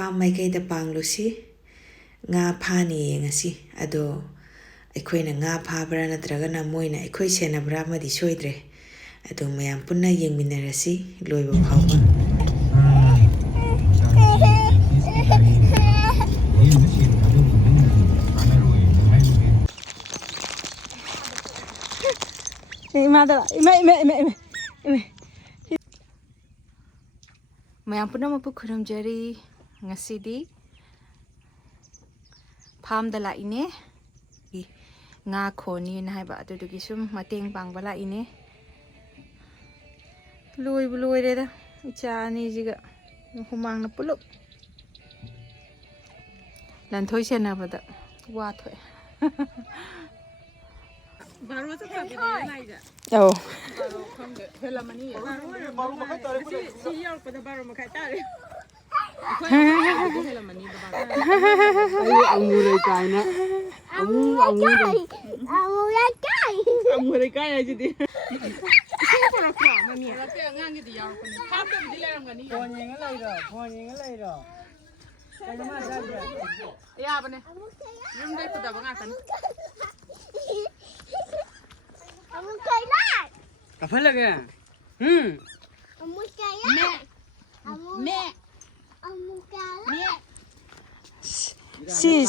Farm ꯃꯥꯏꯀꯩꯗ ꯄꯥꯡꯂꯨꯁꯤ ꯉꯥ ꯐꯥꯅꯤ ꯌꯦꯡꯉꯁꯤ ꯑꯗꯣ ꯑꯩꯈꯣꯏꯅ ꯉꯥ ꯐꯥꯕ꯭ꯔꯥ ꯅꯠꯇ꯭ꯔꯒꯅ ꯃꯣꯏꯅ ꯑꯩꯈꯣꯏ ꯁꯦꯟꯅꯕ꯭ꯔꯥ ꯑꯃꯗꯤ ꯁꯣꯏꯗ꯭ꯔꯦ ꯑꯗꯣ ꯃꯌꯥꯝ ꯄꯨꯟꯅ ꯌꯦꯡꯃꯤꯟꯅꯔꯁꯤ ꯂꯣꯏꯕ ꯐꯥꯎꯕ ꯃꯌꯥꯝ ꯄꯨꯝꯅꯃꯛꯄꯨ ꯈꯨꯔꯨꯝꯖꯔꯤ ꯉꯁꯤꯗꯤ ꯐꯥꯝꯗ ꯂꯥꯛꯏꯅꯦ ꯉꯥ ꯈꯣꯅꯤꯅ ꯍꯥꯏꯕ ꯑꯗꯨꯗꯨꯒꯤ ꯁꯨꯝ ꯃꯇꯦꯡ ꯄꯥꯡꯕ ꯂꯥꯛꯏꯅꯦ ꯂꯣꯏꯕꯨ ꯂꯣꯏꯔꯦꯗ ꯏꯆꯥ ꯑꯅꯤꯁꯤꯒ ꯍꯨꯃꯥꯡꯅ ꯄꯨꯂꯞ ꯂꯟꯊꯣꯏ ꯁꯦꯟꯅꯕꯗ ꯋꯥꯊꯣꯛꯑꯦ ꯑꯧ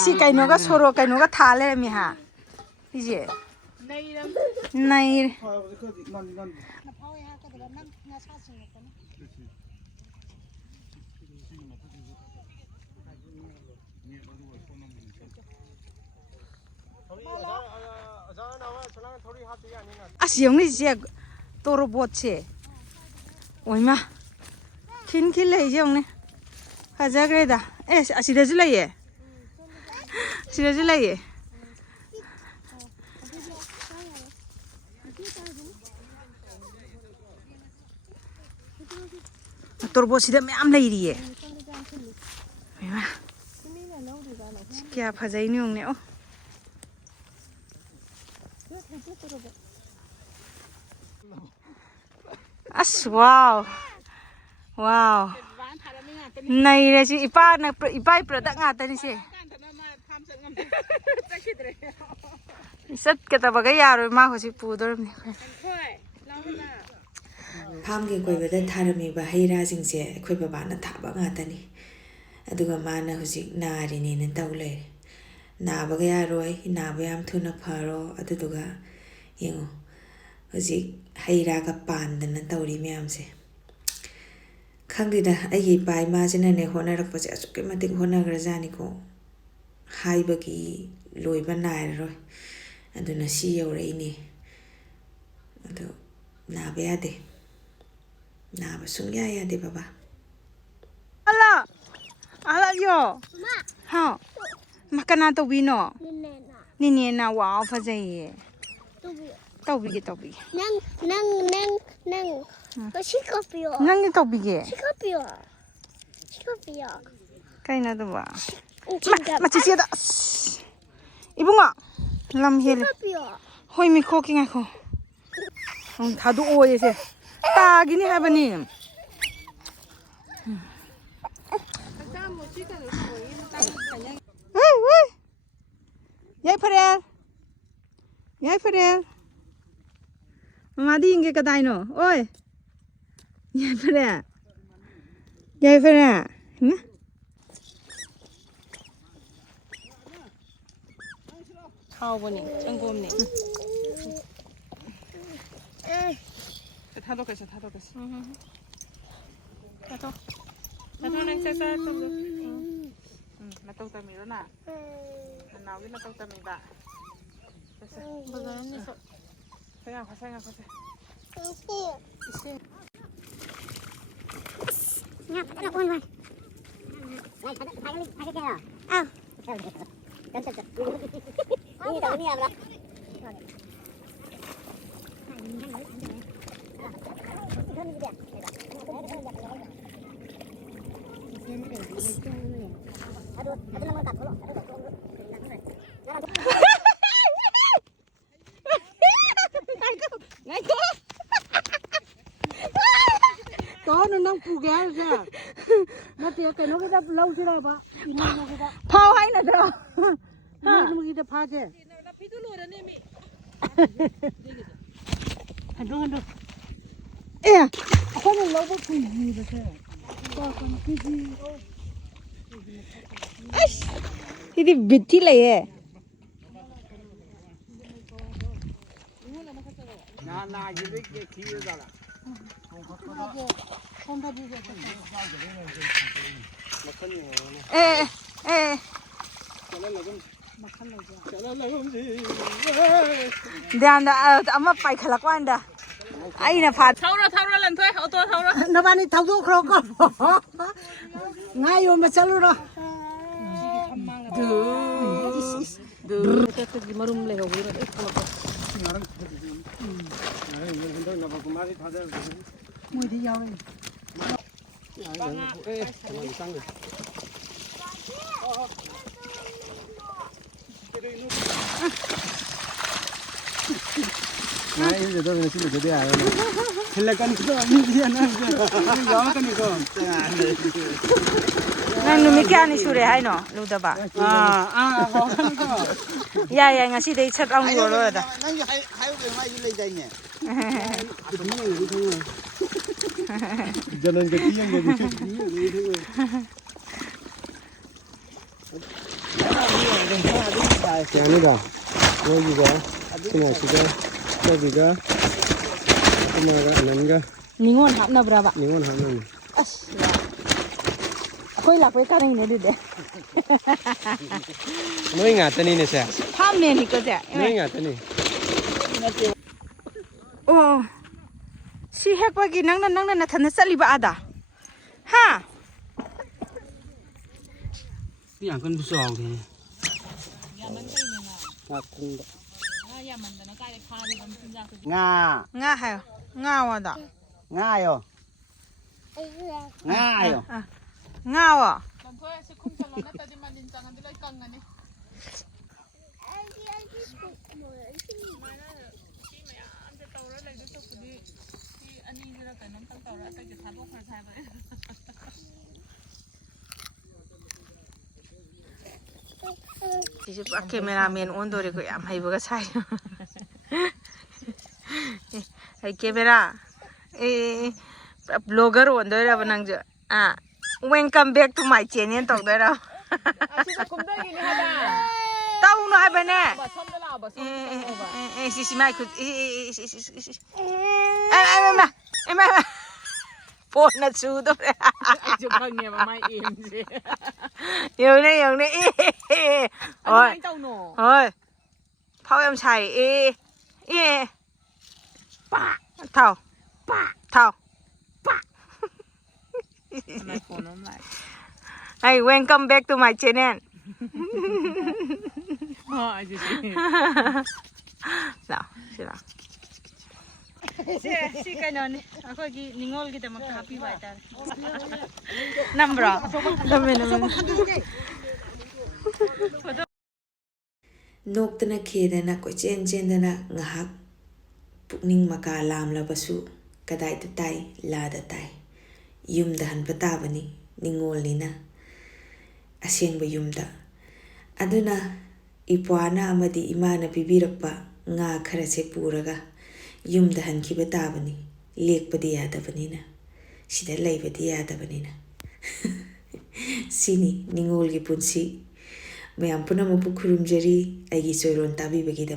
ꯁꯤ ꯀꯩꯅꯣꯒ ꯁꯣꯔꯣ ꯀꯩꯅꯣꯒ ꯊꯥ ꯂꯩꯔꯝꯃꯤ ꯍꯥ ꯁꯤꯁꯦ ꯅꯩꯔꯦ ꯑꯁ ꯌꯦꯡꯉꯨꯅꯦ ꯏꯆꯦ ꯇꯣꯔꯣꯕꯣꯠꯁꯦ ꯑꯣꯏꯃꯥ ꯈꯤꯟ ꯂꯩꯁꯦ ꯌꯦꯡꯉꯨꯅꯦ ꯐꯖꯈ꯭ꯔꯦꯗ ꯑꯁꯤꯗꯁꯨ ꯂꯩꯌꯦ ꯁꯤꯗꯁꯨ ꯂꯩꯌꯦ ꯇꯣꯔꯕꯣꯠꯁꯤꯗ ꯃꯌꯥꯝ ꯂꯩꯔꯤꯌꯦ ꯀꯌꯥ ꯐꯖꯩꯅꯣ ꯌꯦꯡꯉꯨꯅꯦ ꯑꯣ ꯑꯁ ꯋꯥꯎ ꯅꯩꯔꯦꯁꯤ ꯏꯄꯥꯏ ꯄ꯭ꯔꯗꯛ ꯉꯥꯛꯇꯅꯤꯁꯦ ꯆꯠꯀꯗꯕꯒ ꯌꯥꯔꯣꯏ ꯃꯥ ꯍꯧꯖꯤꯛ ꯄꯨꯗꯣꯔꯕꯅꯤ ꯐꯥꯝꯒꯤ ꯀꯣꯏꯕꯗ ꯊꯥꯔꯝꯃꯤꯕ ꯍꯩ ꯔꯥꯁꯤꯡꯁꯦ ꯑꯩꯈꯣꯏ ꯕꯕꯥꯅ ꯊꯥꯕ ꯉꯥꯛꯇꯅꯤ ꯑꯗꯨꯒ ꯃꯥꯅ ꯍꯧꯖꯤꯛ ꯅꯥꯔꯤꯅꯦꯅ ꯇꯧ ꯂꯩꯔꯦ ꯅꯥꯕꯒ ꯌꯥꯔꯣꯏ ꯅꯥꯕ ꯌꯥꯝ ꯊꯨꯅ ꯐꯔꯣ ꯑꯗꯨꯗꯨꯒ ꯌꯦꯡꯉꯣ ꯍꯧꯖꯤꯛ ꯍꯩ ꯔꯥꯒ ꯄꯥꯟꯗꯅ ꯇꯧꯔꯤ ꯃꯌꯥꯝꯁꯦ ꯈꯪꯗꯦꯗ ꯑꯩꯒꯤ ꯏꯄꯥ ꯏꯃꯥꯁꯤꯅꯅꯦ ꯍꯣꯠꯅꯔꯛꯄꯁꯦ ꯑꯁꯨꯛꯀꯤ ꯃꯇꯤꯛ ꯍꯣꯠꯅꯈ꯭ꯔꯖꯥꯠꯅꯤꯀꯣ ꯍꯥꯏꯕꯒꯤ ꯂꯣꯏꯕ ꯅꯥꯏꯔꯔꯣꯏ ꯑꯗꯨꯅ ꯁꯤ ꯌꯧꯔꯛꯏꯅꯦ ꯑꯗꯣ ꯅꯥꯕ ꯌꯥꯗꯦ ꯅꯥꯕ ꯁꯨꯡꯌꯥ ꯌꯥꯗꯦ ꯕꯕꯥ ꯍꯜꯂꯣ ꯍꯥꯎ ꯀꯅꯥ ꯇꯧꯕꯤꯅꯣ ꯅꯤꯅꯦꯅ ꯋꯥꯎ ꯐꯖꯩꯌꯦ ꯇꯧꯕꯤꯒꯦ ꯅꯪꯒꯤ ꯇꯧꯕꯤꯒꯦ ꯀꯩꯅꯣ ꯑꯗꯨꯕꯨ ꯃꯆꯤꯆꯦꯗ ꯏꯕꯨꯡꯉꯣ ꯂꯝ ꯍꯦꯜꯂꯦ ꯍꯣꯏ ꯃꯤ ꯈꯣꯛꯀꯤ ꯉꯥꯏꯈꯣ ꯊꯥꯗꯣꯛꯑꯣꯌꯦꯁꯦ ꯇꯥꯒꯤꯅꯤ ꯍꯥꯏꯕꯅꯤ ꯌꯥꯏꯐꯔꯦ ꯃꯃꯥꯗꯤ ꯌꯦꯡꯒꯦ ꯀꯗꯥꯏꯅꯣ ꯑꯣꯏ ꯌꯥꯏꯐꯔꯦ ꯍꯥꯎꯕꯅꯤ ꯆꯪꯒꯣꯝꯅꯤ ꯊꯥꯗꯣꯛꯀꯁꯤ ꯅꯪ ꯆꯥꯛ ꯃꯇꯧ ꯇꯝꯃꯤꯔꯣ ꯅ ꯅꯅꯥꯎꯒꯤ ꯃꯇꯧ ꯇꯝꯃꯤꯕ Có nó nông phu gà ra Nati keno kita lau sila ba? Inano kita. Phao hay na daw. Mo kita pha je. Pitu lo da ne mi. Hando. Eh, Ako lau ba kuji ba se. Ba kon kuji. hindi bitti la ye. Na gibi ke kiyo dala. Eh. ध्यान दा अमा पाई खलक वांदा आई ना फा Thau lan thoi auto thau ra. Nabani thau do kro ko. Ngai yo ma chalu ro. Du marum le ho ro ek ko. Moi di yaw ni. Nah, ini jodoh ini sih jadi ada. Silakan kita ambil dia nanti. Ini jauh kan itu. nang numi kya ni sure hai no lu da ba Jauh kan itu. ya ngasi dei chat ang ro ro da Nanti hai udah mai lagi jadinya. Jangan ketian jadi. Yang ini dah. Ini juga. Semua sudah. Kita juga. Kemarin nangga. ningon hap na bra ba Ningolna hamil. as khoi lak pe ka nei ne de Noi ngata ni ne sa. pham ne ni ko ja Noi ngata ni. oh si hek pa gi nang na than sali ba ada ha Yang kan busau ni. Nga. nga ha nga wa da Nga yo. Nga yo. nga wa Lan thoi se khum sa lo na ta di man din chang an di lai kang ani. Sisi pa cameraman on dore ko yam haibaga sai ai camera blogger on dore ba nang ja welcome back to my channel tok dore Asi sa khum da gi ni ha da. tau no hai ba ne Ba som da la ba som da ba. sisi mai ku ai phone na chu dore Ai ju khang ne ma mai im je. yêu ne ôi Ai tau no. ôi phao em xài ba thao ba Mai phone on lai. hey welcome back to my channel Ha ai ju si. nào sila si cái nào nè ako gi ningol kita mag happy ba tar number dami nokdana khedana ko chendana ngahak pukning maka lamlabasu kadai ta tai la da tai yumda han patabani ningolina asengba yumda aduna ipwana amadi imana bibirakpa nga khara se puraga yumda han ki batabani lekpadi yadabanina sida laibadi yadabanina sini ningol gi punsi mayam puna mu pukhurum jari aigi soiron tabi bagida